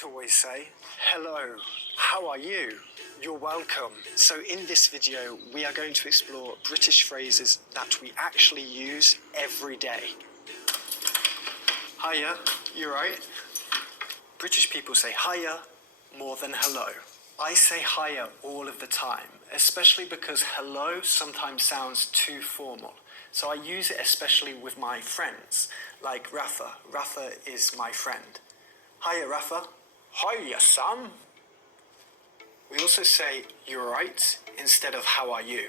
to always say, hello, how are you? You're welcome. So in this video, we are going to explore British phrases that we actually use every day. Hiya, you right? British people say hiya more than hello. I say hiya all of the time, especially because hello sometimes sounds too formal. So I use it especially with my friends, like Rafa. Rafa is my friend. Hiya, Rafa. Hiya, Sam. We also say, you're right, instead of how are you.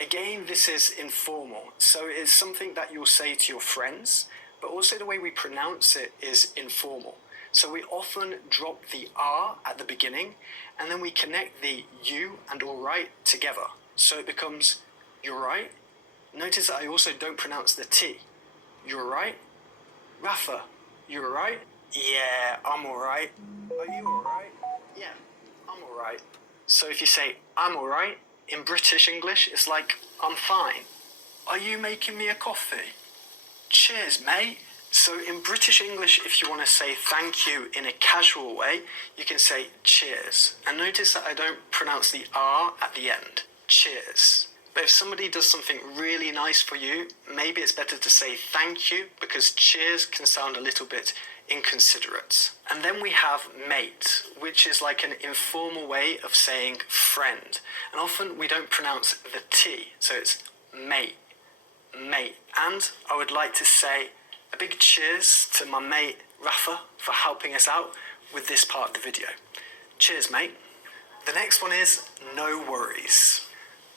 Again, this is informal, so it's something that you'll say to your friends, but also the way we pronounce it is informal. So we often drop the R at the beginning, and then we connect the you and all right together. So it becomes, you're right. Notice that I also don't pronounce the T. You're right. Rafa, you're right. Yeah, I'm all right. Are you all right? Yeah, I'm all right. So if you say, I'm all right, in British English, it's like, I'm fine. Are you making me a coffee? Cheers, mate. So in British English, if you want to say thank you in a casual way, you can say cheers. And notice that I don't pronounce the R at the end. Cheers. But if somebody does something really nice for you, maybe it's better to say thank you, because cheers can sound a little bit inconsiderate. And then we have mate, which is like an informal way of saying friend. And often we don't pronounce the T, so it's mate, mate. And I would like to say a big cheers to my mate Rafa for helping us out with this part of the video. Cheers, mate. The next one is no worries.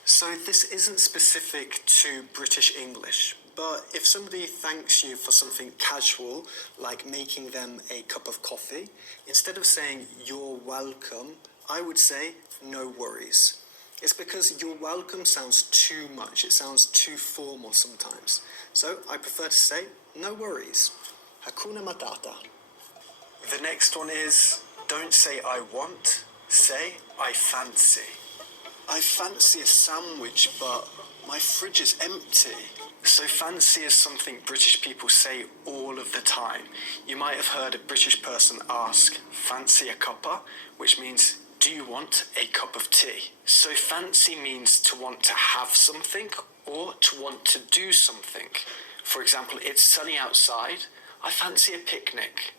So this isn't specific to British English, but if somebody thanks you for something casual, like making them a cup of coffee, instead of saying you're welcome, I would say no worries. It's because you're welcome sounds too much, it sounds too formal sometimes. So I prefer to say no worries. Hakuna Matata. The next one is, don't say I want, say I fancy. I fancy a sandwich, but my fridge is empty. So fancy is something British people say all of the time. You might have heard a British person ask, fancy a cuppa, which means, do you want a cup of tea? So fancy means to want to have something or to want to do something. For example, it's sunny outside, I fancy a picnic.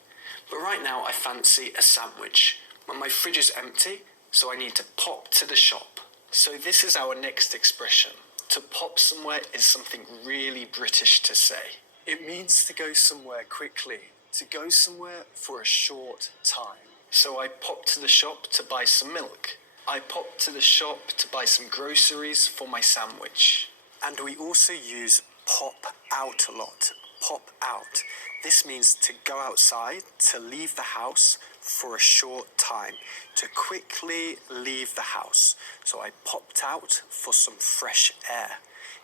But right now I fancy a sandwich. But my fridge is empty, so I need to pop to the shop. So this is our next expression. To pop somewhere is something really British to say. It means to go somewhere quickly, to go somewhere for a short time. So I popped to the shop to buy some milk. I popped to the shop to buy some groceries for my sandwich. And we also use pop out a lot. Pop out. This means to go outside, to leave the house for a short time, to quickly leave the house. So I popped out for some fresh air.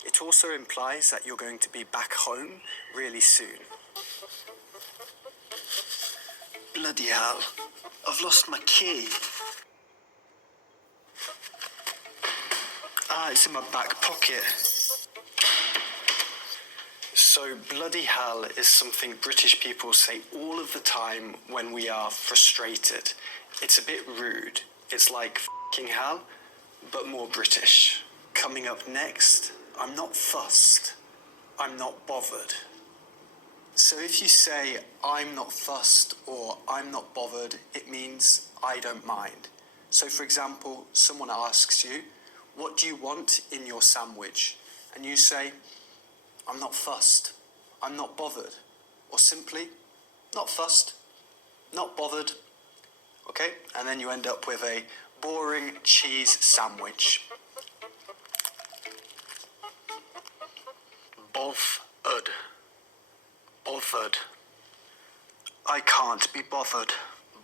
It also implies that you're going to be back home really soon. Bloody hell, I've lost my key. It's in my back pocket. So bloody hell is something British people say all of the time when we are frustrated. It's a bit rude. It's like f***ing hell, but more British. Coming up next, I'm not fussed. I'm not bothered. So if you say I'm not fussed or I'm not bothered, it means I don't mind. So for example, someone asks you, what do you want in your sandwich? And you say, I'm not fussed, I'm not bothered. Or simply, not fussed, not bothered. Okay, and then you end up with a boring cheese sandwich. Bothered. Bothered. I can't be bothered.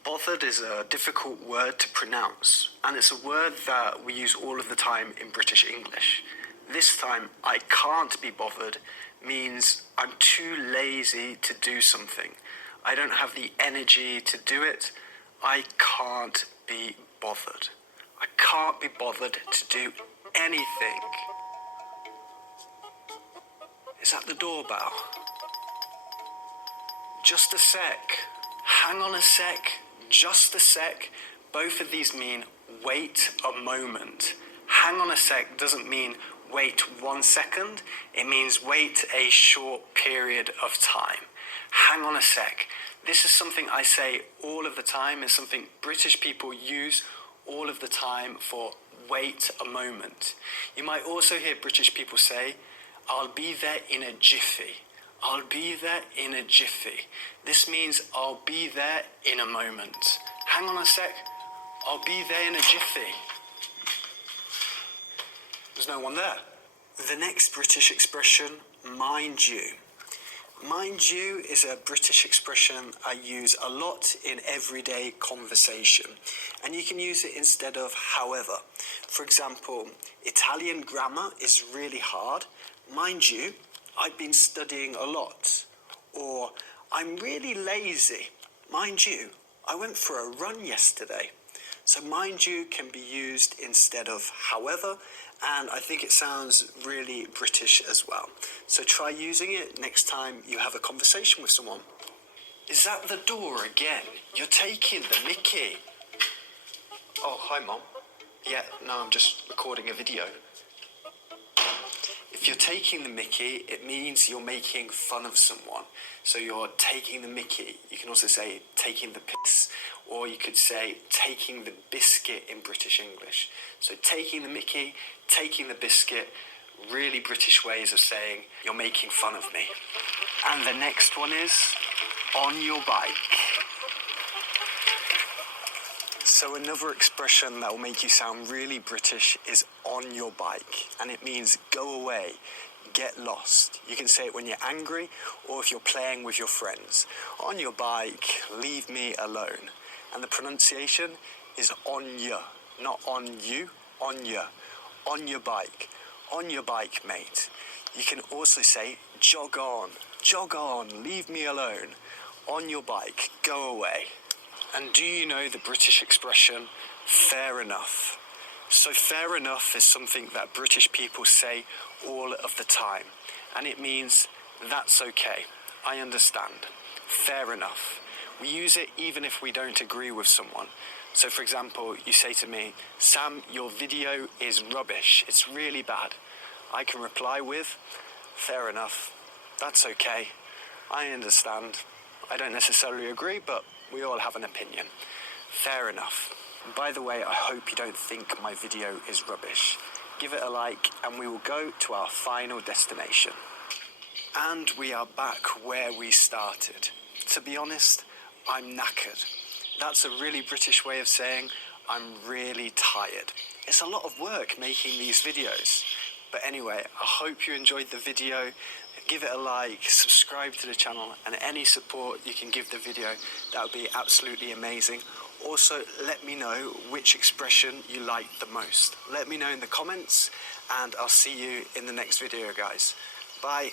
Bothered is a difficult word to pronounce, and it's a word that we use all of the time in British English. This time, I can't be bothered means I'm too lazy to do something. I don't have the energy to do it. I can't be bothered. I can't be bothered to do anything. Is that the doorbell? Just a sec. Hang on a sec. just a sec, both of these mean wait a moment. Hang on a sec doesn't mean wait 1 second, it means wait a short period of time. Hang on a sec. This is something I say all of the time. It's something British people use all of the time for wait a moment. You might also hear British people say, I'll be there in a jiffy. I'll be there in a jiffy. This means I'll be there in a moment. Hang on a sec. I'll be there in a jiffy. There's no one there. The next British expression, mind you. Mind you is a British expression I use a lot in everyday conversation, and you can use it instead of however. For example, Italian grammar is really hard. Mind you, I've been studying a lot. Or, I'm really lazy. Mind you, I went for a run yesterday. So mind you can be used instead of however, and I think it sounds really British as well. So try using it next time you have a conversation with someone. Is that the door again? You're taking the mickey. Oh, hi Mom. Yeah, no, I'm just recording a video. If you're taking the mickey, it means you're making fun of someone. So you're taking the mickey. You can also say taking the piss, or you could say taking the biscuit in British English. So taking the mickey, taking the biscuit, really British ways of saying you're making fun of me. And the next one is on your bike. So another expression that will make you sound really British is on your bike, and it means go away, get lost. You can say it when you're angry or if you're playing with your friends. On your bike, leave me alone. And the pronunciation is on ya, not on you, on ya. On your bike, mate. You can also say jog on, leave me alone. On your bike, go away. And do you know the British expression, fair enough? So fair enough is something that British people say all of the time. And it means, that's okay, I understand. Fair enough. We use it even if we don't agree with someone. So for example, you say to me, Sam, your video is rubbish, it's really bad. I can reply with, fair enough, that's okay, I understand. I don't necessarily agree, but we all have an opinion. Fair enough. By the way, I hope you don't think my video is rubbish. Give it a like and we will go to our final destination. And we are back where we started. To be honest, I'm knackered. That's a really British way of saying I'm really tired. It's a lot of work making these videos. But anyway, I hope you enjoyed the video. Give it a like, subscribe to the channel, and any support you can give the video, that would be absolutely amazing. Also, let me know which expression you liked the most. Let me know in the comments, and I'll see you in the next video, guys. Bye.